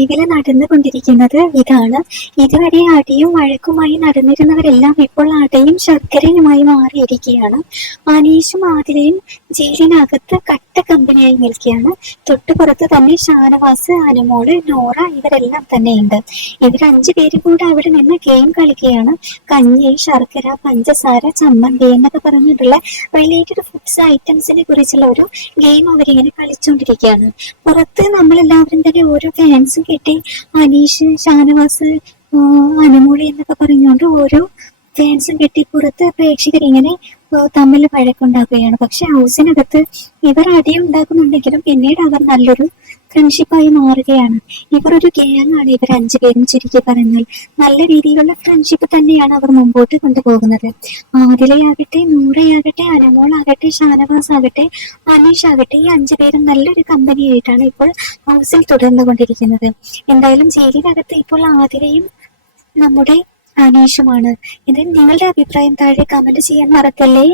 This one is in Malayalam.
ലൈവിൽ നടന്നുകൊണ്ടിരിക്കുന്നത് ഇതാണ്. ഇതുവരെ അടിയും വഴക്കുമായി നടന്നിരുന്നവരെല്ലാം ഇപ്പോൾ അടയും ശർക്കരയുമായി മാറിയിരിക്കുകയാണ്. അനീഷും ആതിരയും ജയിലിനകത്ത് കട്ട കമ്പനിയായി നിൽക്കുകയാണ്. തൊട്ടുപുറത്ത് തന്നെ ഷാനവാസ് അനുമോൾ നോറ ഇവരെല്ലാം തന്നെയുണ്ട്. ഇവർ അഞ്ചു പേരും കൂടെ അവിടെ നിന്ന് ഗെയിം കളിക്കുകയാണ്. കഞ്ഞി ശർക്കര പഞ്ചസാര ചമ്മന്തി എന്നൊക്കെ പറഞ്ഞിട്ടുള്ള റിലേറ്റഡ് ഫുഡ്സ് ഐറ്റംസിനെ കുറിച്ചുള്ള ഒരു ഗെയിം അവരിങ്ങനെ കളിച്ചുകൊണ്ടിരിക്കുകയാണ് പുറത്ത് നമ്മളെല്ലാവരും തന്നെ ഓരോ ഫാൻസും കെട്ടി. അനീഷ് ഷാനവാസ് അനുമോളി എന്നൊക്കെ പറഞ്ഞുകൊണ്ട് ഓരോ ഫാൻസും കെട്ടി. പുറത്ത് പ്രേക്ഷകർ ഇങ്ങനെ തമ്മിൽ വഴക്കുണ്ടാക്കുകയാണ്. പക്ഷെ ഹൗസിനകത്ത് ഇവർ അടി ഉണ്ടാക്കുന്നുണ്ടെങ്കിലും പിന്നീട് അവർ നല്ലൊരു ഫ്രണ്ട്ഷിപ്പായി മാറുകയാണ്. ഇവർ ഒരു ഗ്യാങ് ആണ്. ഇവർ അഞ്ചുപേരും ചുരുക്കി പറഞ്ഞാൽ നല്ല രീതിയിലുള്ള ഫ്രണ്ട്ഷിപ്പ് തന്നെയാണ് അവർ മുമ്പോട്ട് കൊണ്ടുപോകുന്നത്. ആദിലയാകട്ടെ നൂറയാകട്ടെ ആകട്ടെ ഷാനവാസ് ആകട്ടെ അനീഷ് ആകട്ടെ ഈ അഞ്ചു പേരും നല്ലൊരു കമ്പനിയായിട്ടാണ് ഇപ്പോൾ ഹൗസിൽ തുടർന്നുകൊണ്ടിരിക്കുന്നത്. എന്തായാലും ജയിലിനകത്ത് ഇപ്പോൾ ആതിരയും നമ്മുടെ അനീഷുമാണ്. ഇതിൽ നിങ്ങളുടെ അഭിപ്രായം താഴെ കമന്റ് ചെയ്യാൻ മറക്കല്ലേ?